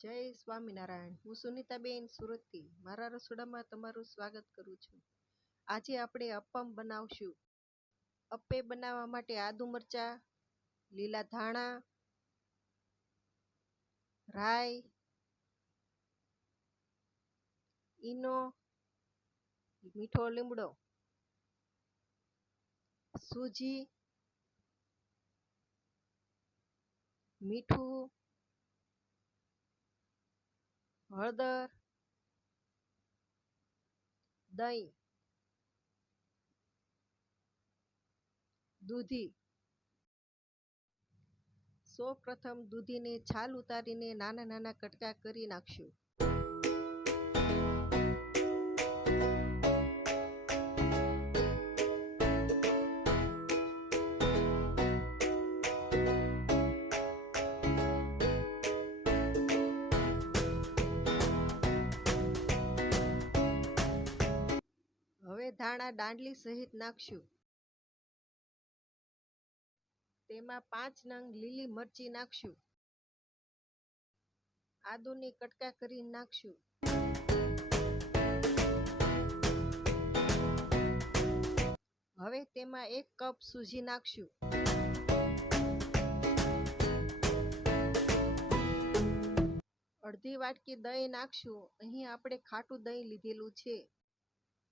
જય સ્વામિનારાયણ। હું સુનિતા બેન સુરતથી મારા રસોડામાં તમારું સ્વાગત કરું છું। આજે આપણે અપ્પમ બનાવશું। અપ્પે બનાવવા માટે આદુ મરચાં, લીલા ધાણા, રાઈ, ઈનો, મીઠો લીમડો, સૂજી, મીઠું, હળદર, દહીં, દૂધી। સૌ પ્રથમ દૂધીને છાલ ઉતારીને નાના નાના કટકા કરી નાખશું। હવે ધાણા દાંડલી સહિત નાખશું। તેમાં 5 નંગ લીલી મરચી નાખશું। આદુની કટકા કરી નાખશું। હવે તેમાં 1 કપ સૂજી નાખશું। અડધી વાટકી દહીં નાખશું। અહીં આપણે ખાટું દહીં લીધેલું છે।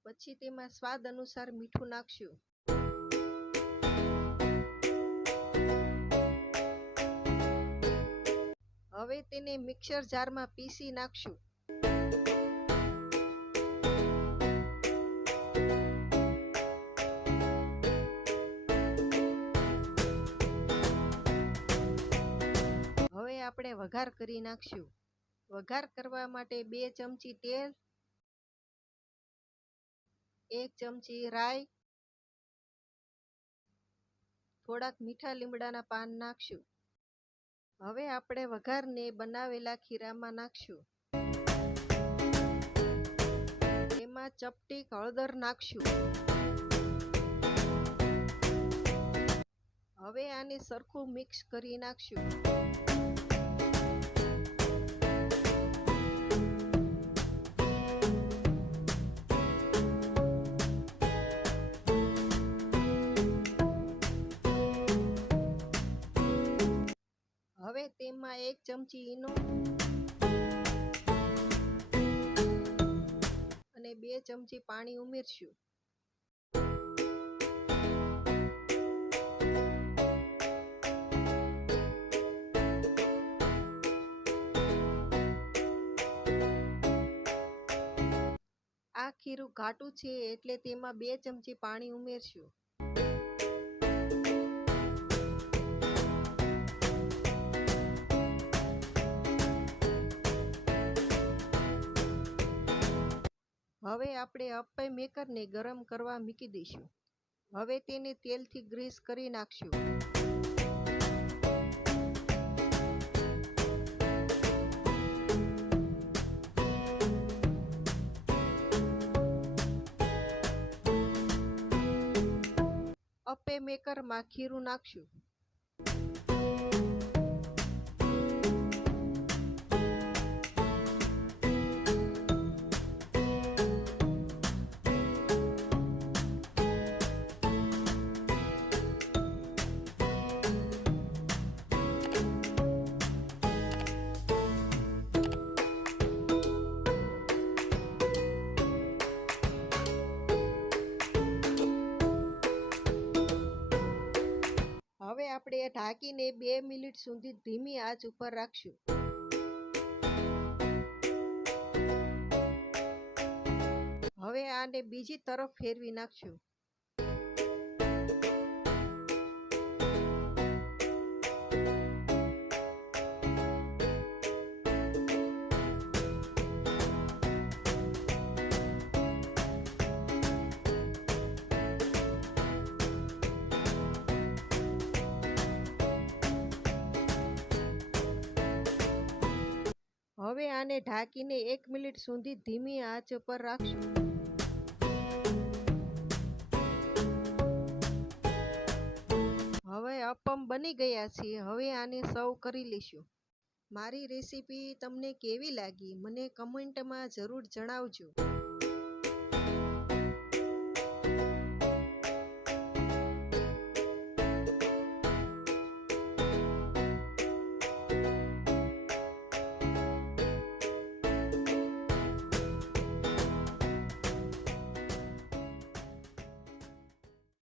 પછી તેમાં સ્વાદ અનુસાર મીઠું નાખશું। હવે તેને મિક્સર જારમાં પીસી નાખશું। હવે આપણે વઘાર કરી નાખશું। વઘાર કરવા માટે 2 ચમચી તેલ, 1 ચમચી રાઈ, થોડાક મીઠા લીમડાના પાન નાખશું। હવે આપણે વઘારને બનાવેલા ખીરામાં નાખશું। તેમાં ચપટી હળદર નાખશું। હવે આને સરખું મિક્સ કરી નાખશું। હવે તેમાં 1 ચમચી ઈનો અને 2 ચમચી પાણી ઉમેરશું। આ ખીરું ઘાટું છે એટલે તેમાં 2 ચમચી પાણી ઉમેરશું। હવે આપણે અપ્પે મેકરને ગરમ કરવા મૂકી દઈશું। હવે તેને તેલથી ગ્રીસ કરી નાખશું। અપ્પે મેકરમાં ખીરું નાખશું। હવે આપણે ઢાંકીને 2 મિનિટ સુધી ધીમી આંચ ઉપર રાખશું। હવે આને બીજી તરફ ફેરવી નાખશું। હવે આને ઢાંકીને 1 મિનિટ સુધી ધીમી આંચ પર રાખશું। હવે અપ્પમ બની ગયા છે। હવે આને સર્વ કરી લઈશું। મારી રેસીપી તમને કેવી લાગી મને કમેન્ટમાં જરૂર જણાવજો.